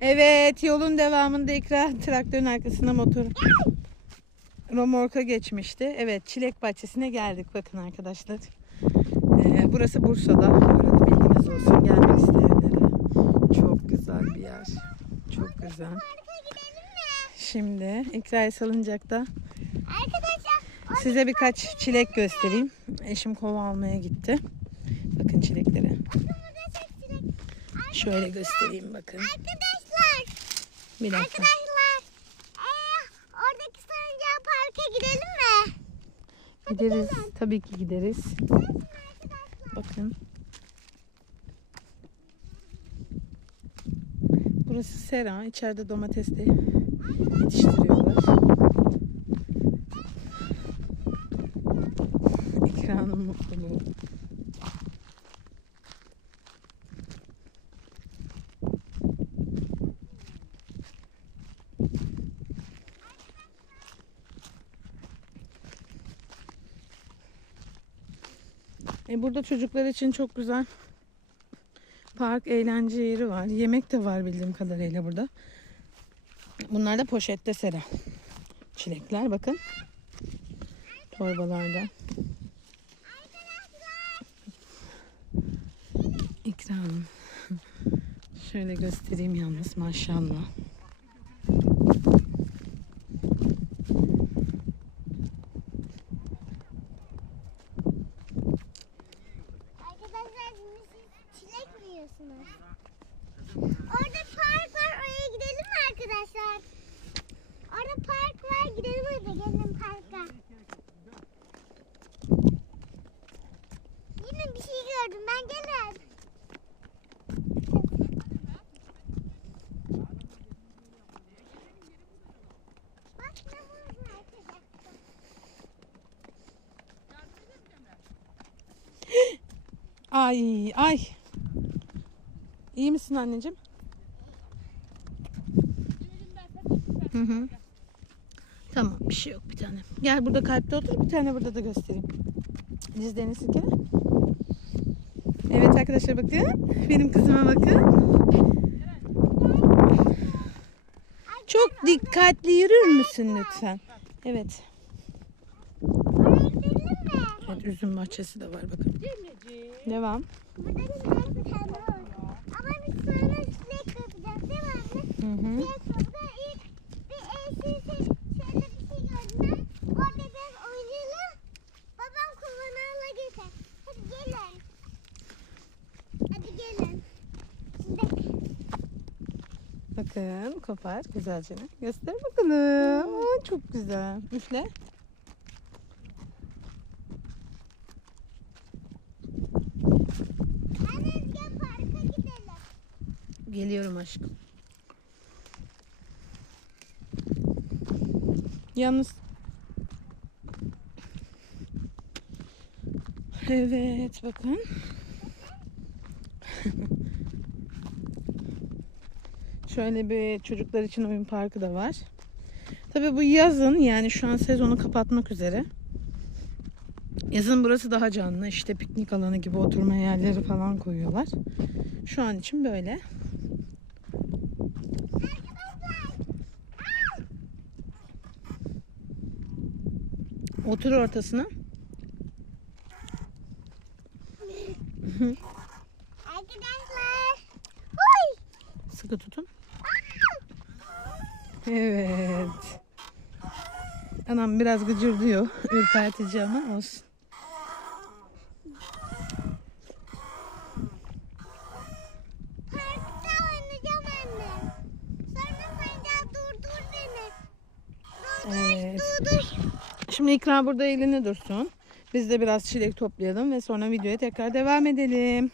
Evet yolun devamında ikra traktörün arkasına motor romorka geçmişti. Evet çilek bahçesine geldik bakın arkadaşlar. Ee, burası Bursa'da. Arada bilginiz olsun gelmek isteyenlere. Çok güzel bir yer. Çok güzel. Şimdi ikra'yı salıncakta size birkaç çilek göstereyim. Eşim kova almaya gitti. Bakın çilekleri. burada. Şöyle göstereyim bakın. Arkadaşlar. Bir dakika. Arkadaşlar. Ee, oradaki sarıncağı parka gidelim mi? Gideriz. Tabii ki gideriz. Bakın. Burası sera. İçeride domates de yetiştiriyorlar. İkranın mutluluğu. E burada çocuklar için çok güzel park eğlence yeri var. Yemek de var bildiğim kadarıyla burada. Bunlar da poşette sera. Çilekler bakın. Torbalarda. İkram. Şöyle göstereyim yalnız maşallah. Arkadaşlar şimdi siz yiyorsunuz? Orada park var oraya gidelim mi arkadaşlar? Orada park var gidelim hadi gelin parka. Yine bir şey gördüm ben arkadaşlar. Ay ay. İyi misin anneciğim? Hı hı. Tamam bir şey yok bir tane. Gel burada kalpte otur bir tane burada da göstereyim. Dizlerini silkele. Evet arkadaşlar bakın. Benim kızıma bakın. Çok dikkatli yürür müsün lütfen? Evet. Evet üzüm bahçesi de var bakın. Devam. Sonra çilek yapacağız değil mi anne? Hı hı. Çilek burada ilk bir eşi şöyle bir şey gördüm. Orada biraz oynayalım. Babam kovanı ala getir. Hadi gelin. Hadi gelin. Şimdi Bakın kopar güzelce. Göster bakalım. Aa, çok güzel. Üfle. anne gel parka gidelim. Geliyorum aşkım. Yalnız Evet bakın. Şöyle bir çocuklar için oyun parkı da var. Tabii bu yazın yani şu an sezonu kapatmak üzere. Yazın burası daha canlı. İşte piknik alanı gibi oturma yerleri falan koyuyorlar. Şu an için böyle. Otur ortasına. Arkadaşlar. Sıkı tutun. Evet. Anam biraz gıcır diyor. Ürpertici ama olsun. Şimdi ikram burada elini dursun. Biz de biraz çilek toplayalım ve sonra videoya tekrar devam edelim.